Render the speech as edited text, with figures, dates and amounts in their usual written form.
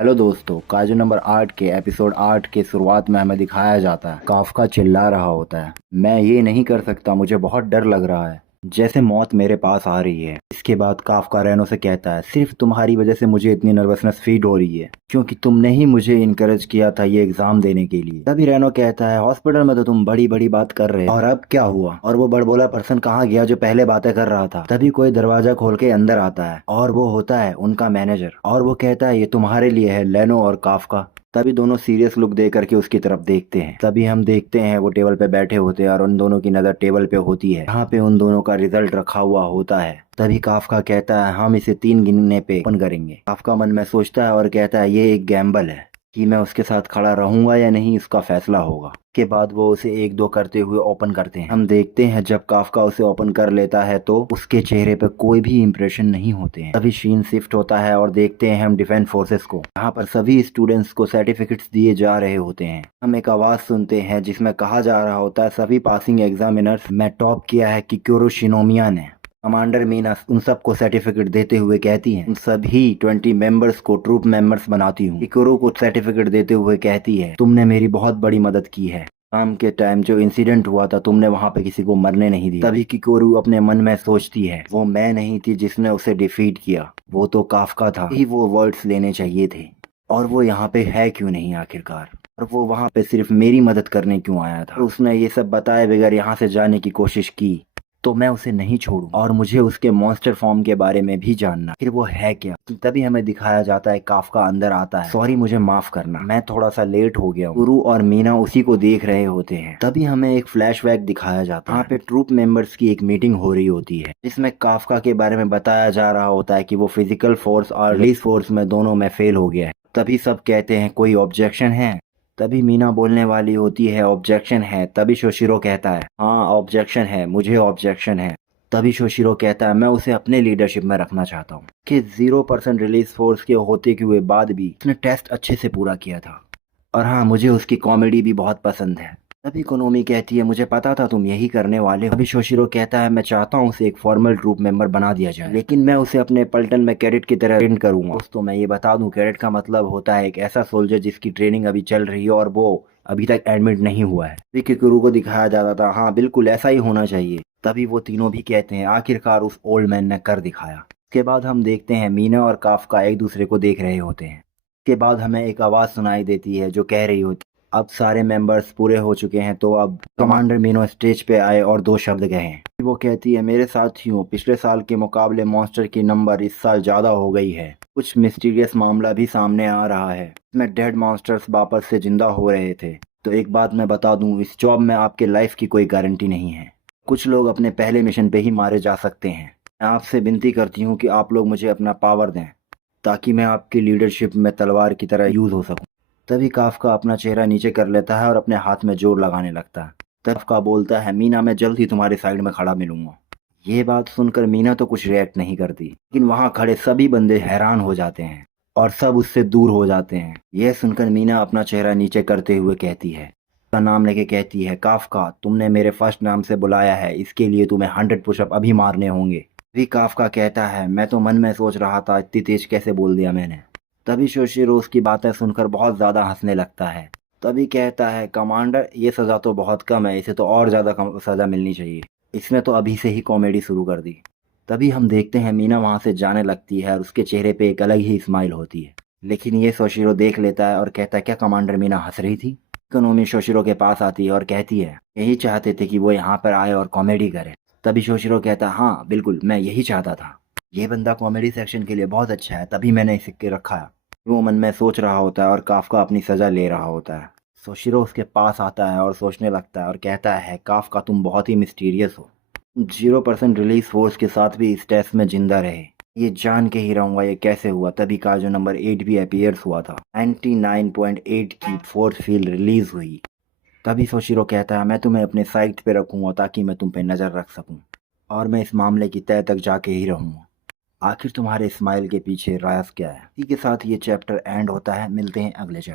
Hello दोस्तों, काजू number 8 के एपिसोड 8 के शुरुआत में हमें दिखाया जाता है काफका चिल्ला रहा होता है, मैं ये नहीं कर सकता, मुझे बहुत डर लग रहा है, जैसे मौत मेरे पास आ रही है। इसके बाद काफका रेनो से कहता है, सिर्फ तुम्हारी वजह से मुझे इतनी नर्वसनेस फील हो रही है, क्योंकि तुमने ही मुझे इनकरेज किया था ये एग्जाम देने के लिए। तभी रेनो कहता है, हॉस्पिटल में तो तुम बड़ी बड़ी बात कर रहे और अब क्या हुआ? और वो बड़बोला पर्सन कहाँ गया जो पहले बातें कर रहा था? तभी कोई दरवाजा खोल के अंदर आता है और वो होता है उनका मैनेजर, और वो कहता है, ये तुम्हारे लिए है लेनो और काफका। तभी दोनों सीरियस लुक दे करके उसकी तरफ देखते हैं। तभी हम देखते हैं वो टेबल पे बैठे होते हैं और उन दोनों की नजर टेबल पे होती है, यहाँ पे उन दोनों का रिजल्ट रखा हुआ होता है। तभी काफका कहता है, हम इसे 3 गिनने पे ओपन करेंगे। काफका मन में सोचता है और कहता है, ये एक गैम्बल है कि मैं उसके साथ खड़ा रहूंगा या नहीं, इसका फैसला होगा। के बाद वो उसे 1-2 करते हुए ओपन करते हैं। हम देखते हैं जब काफका उसे ओपन कर लेता है तो उसके चेहरे पे कोई भी इंप्रेशन नहीं होते हैं। तभी शीन शिफ्ट होता है और देखते हैं हम डिफेंस फोर्सेस को, यहाँ पर सभी स्टूडेंट्स को सर्टिफिकेट्स दिए जा रहे होते हैं। हम एक आवाज सुनते हैं जिसमें कहा जा रहा होता है, सभी पासिंग एग्जामिनर्स में टॉप किया है किक्योरो शिनोमिया ने। कमांडर मीना उन सबको सर्टिफिकेट देते हुए कहती है, उन सभी 20 मेंबर्स को ट्रूप मेंबर्स बनाती हूँ। इकोरो को सर्टिफिकेट देते हुए कहती है, तुमने मेरी बहुत बड़ी मदद की है, शाम के टाइम जो इंसिडेंट हुआ था तुमने वहां पे किसी को मरने नहीं दिया। तभी किकोरू अपने मन में सोचती है, वो मैं नहीं थी जिसने उसे डिफीट किया, वो तो काफका था ही, वो वर्ड्स लेने चाहिए थे, और वो यहाँ पे है क्यों नहीं आखिरकार, और वो वहां पे सिर्फ मेरी मदद करने क्यों आया था। उसने ये सब बताए बगैर यहाँ से जाने की कोशिश की तो मैं उसे नहीं छोड़ू, और मुझे उसके मॉन्स्टर फॉर्म के बारे में भी जानना, फिर वो है क्या। तभी हमें दिखाया जाता है काफका अंदर आता है, सॉरी मुझे माफ करना, मैं थोड़ा सा लेट हो गया हूँ। गुरु और मीना उसी को देख रहे होते हैं। तभी हमें एक फ्लैशबैक दिखाया जाता है, यहाँ पे ट्रूप मेंबर्स की एक मीटिंग हो रही होती है जिसमें काफका के बारे में बताया जा रहा होता है कि वो फिजिकल फोर्स और रिलीज फोर्स में दोनों में फेल हो गया है। तभी सब कहते हैं, कोई ऑब्जेक्शन है? तभी मीना बोलने वाली होती है, ऑब्जेक्शन है। तभी शोशिरो कहता है, हाँ ऑब्जेक्शन है, मुझे ऑब्जेक्शन है। तभी शोशिरो कहता है, मैं उसे अपने लीडरशिप में रखना चाहता हूँ कि 0% रिलीज फोर्स के होते हुए बाद भी उसने टेस्ट अच्छे से पूरा किया था, और हाँ मुझे उसकी कॉमेडी भी बहुत पसंद है। तभी कोनोमी कहती है, मुझे पता था तुम यही करने वाले हो। अभी शोशिरो कहता है, मैं चाहता हूँ उसे एक फॉर्मल ट्रूप मेंबर बना दिया जाए, लेकिन मैं उसे अपने पलटन में कैडेट की तरह ट्रेन करूंगा। दोस्तों मैं ये बता दूं, कैडेट का मतलब होता है एक ऐसा सोल्जर जिसकी ट्रेनिंग अभी चल रही है और वो अभी तक एडमिट नहीं हुआ है। तभी किकुरु को दिखाया जाता था, हाँ बिल्कुल ऐसा ही होना चाहिए। तभी वो तीनों भी कहते हैं, आखिरकार उस ओल्ड मैन ने कर दिखाया। उसके बाद हम देखते हैं मीना और काफका एक दूसरे को देख रहे होते हैं। के बाद हमें एक आवाज सुनाई देती है जो कह रही होती, अब सारे मेंबर्स पूरे हो चुके हैं तो अब कमांडर मीनो स्टेज पे आए और 2 शब्द कहे। वो कहती है, मेरे साथियों, पिछले साल के मुकाबले मॉन्स्टर की नंबर इस साल ज्यादा हो गई है। कुछ मिस्टीरियस मामला भी सामने आ रहा है, इसमें डेड मॉन्स्टर्स वापस से जिंदा हो रहे थे। तो एक बात मैं बता दूं, इस जॉब में आपके लाइफ की कोई गारंटी नहीं है, कुछ लोग अपने पहले मिशन पे ही मारे जा सकते हैं। मैं आपसे विनती करती हूँ कि आप लोग मुझे अपना पावर दें ताकि मैं आपकी लीडरशिप में तलवार की तरह यूज हो सकूं। तभी काफका अपना चेहरा नीचे कर लेता है और अपने हाथ में जोर लगाने लगता है। काफका बोलता है, मीना मैं जल्द ही तुम्हारे साइड में खड़ा मिलूंगा। ये बात सुनकर मीना तो कुछ रिएक्ट नहीं करती, लेकिन वहां खड़े सभी बंदे हैरान हो जाते हैं और सब उससे दूर हो जाते हैं। यह सुनकर मीना अपना चेहरा नीचे करते हुए कहती है, का नाम लेके कहती है, काफका तुमने मेरे फर्स्ट नाम से बुलाया है, इसके लिए तुम्हें 100 पुशअप अभी मारने होंगे। भी काफका कहता है, मैं तो मन में सोच रहा था इतनी तेज कैसे बोल दिया मैंने। तभी शोशिरो उसकी बातें सुनकर बहुत ज्यादा हंसने लगता है। तभी कहता है, कमांडर ये सजा तो बहुत कम है, इसे तो और ज्यादा कम सजा मिलनी चाहिए। इसने तो अभी से ही कॉमेडी शुरू कर दी। तभी हम देखते हैं मीना वहां से जाने लगती है और उसके चेहरे पे एक अलग ही स्माइल होती है, लेकिन ये शोशिरो देख लेता है और कहता है, क्या कमांडर मीना हंस रही थी? इकोनॉमी शोशिरो के पास आती है और कहती है, यही चाहते थे कि वो यहाँ पर आए और कॉमेडी करे। तभी शोशिरो कहता है, हाँ बिल्कुल मैं यही चाहता था, ये बंदा कॉमेडी सेक्शन के लिए बहुत अच्छा है, तभी मैंने इसे के रखा है। वो मन में सोच रहा होता है और काफका अपनी सजा ले रहा होता है। सोशिरो उसके पास आता है और सोचने लगता है और कहता है, काफका तुम बहुत ही मिस्टीरियस हो, 0% रिलीज फोर्स के साथ भी इस टेस्ट में जिंदा रहे, ये जान के ही रहूंगा ये कैसे हुआ। तभी का जो नंबर 8 भी अपीयर्स हुआ था, 99.8 की फोर्स फील्ड रिलीज हुई। तभी सोशिरो कहता है, मैं तुम्हें अपने साइट पे रखूंगा ताकि मैं तुम पे नजर रख सकूं, और मैं इस मामले की तह तक जाके ही रहूंगा। आखिर तुम्हारे स्माइल के पीछे राज क्या है? इसी के साथ ये चैप्टर एंड होता है, मिलते हैं अगले चैप्टर।